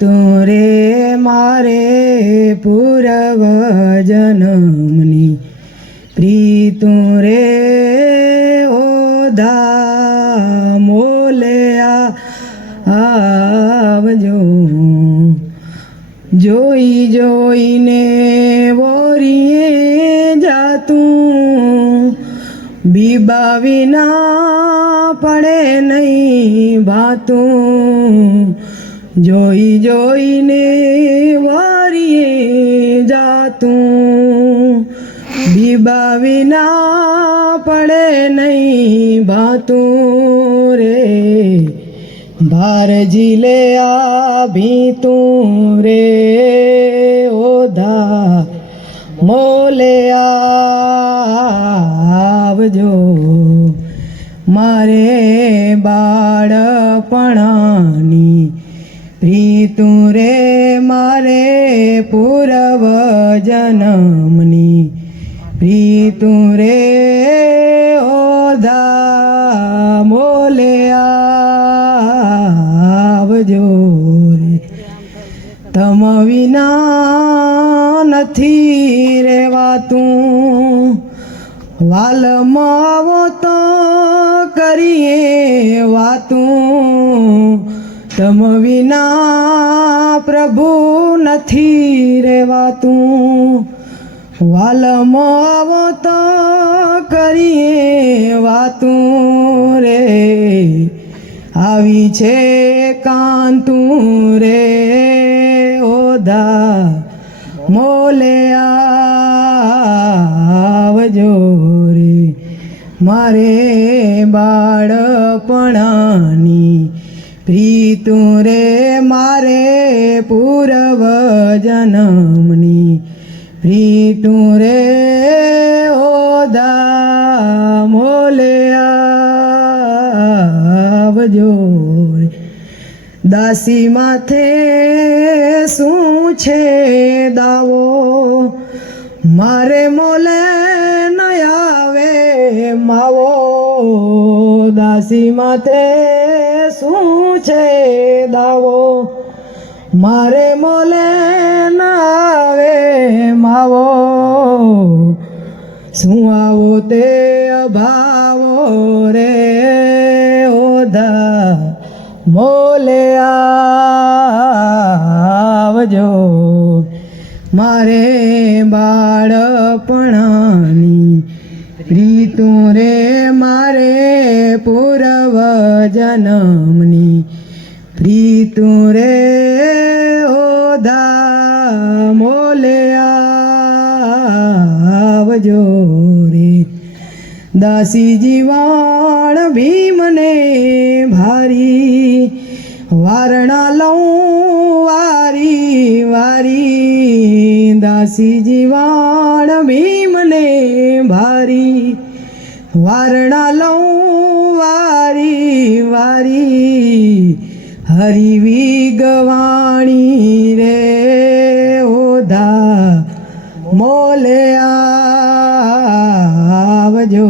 તું રે મારે પૂર્વ જન્મની પ્રીતું રે ઓધા મોલે આવજો જોઈ જોઈને વોરીએ જાતું બીબા વિના પડે નહીં ભાતું જોઈ જોઈને વારીએ જાતું બીબા વિના પડે નહીં ભાતું રે ભાર ઝીલે ભીતું રે ઓધા મોલે આવજો મારે બાળપણાની પ્રીતું રે મારે પૂર્વ જન્મની પ્રીતું રે ઓધા મોલે આવજો રે તમ વિના નથી રેવાતું વાલમાં આવો તો કરીએ વાતું તમ વિના પ્રભુ નથી રેવાતું વાલમાં આવો તો કરીએ વાતું રે આવી છે કાંતું રે ઓધા મોલે આવજો રે મારે બાળપણાની પ્રીતું રે મારે પૂર્વ જન્મની પ્રીતું રે ઓધા મોલે આવજો રે દાસી માથે શું છે દાવો મારે મોલે ન આવે માવો દાસી માથે શું છે દાવો મારે મોલે ન આવે માવો શું આવો તે અભાવો રે ઓધા મોલે આવજો મારે બાળપણાની પ્રીતું રે મારે પૂર્વ જન્મની પ્રીતું રે ઓધા મોલે આવજો રે દાસી જીવાણ ભીમને ભારી વારણા લઉં વારી વારી દાસી જીવાણ ભીમને ભારી વારણા લઉં વારી વારી હરિવી ગવાણી રે ઓધા મોલે આવજો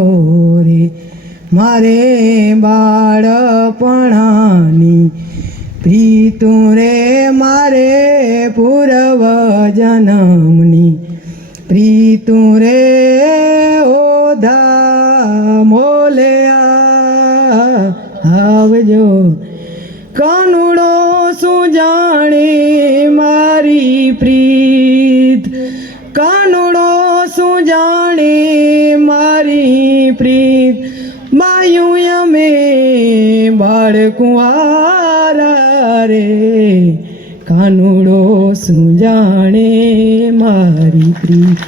રે મારે બાળપણાની પ્રીતું રે મારે પૂર્વ જન્મની પ્રીતું રે ઓધા મોલે આવજો કાનુડો શું જાણે મારી પ્રીત કાનુડો શું જાણે મારી પ્રીત બાયું અમે બાળકુંવારા રે કાનુડો શું જાણે મારી પ્રીત।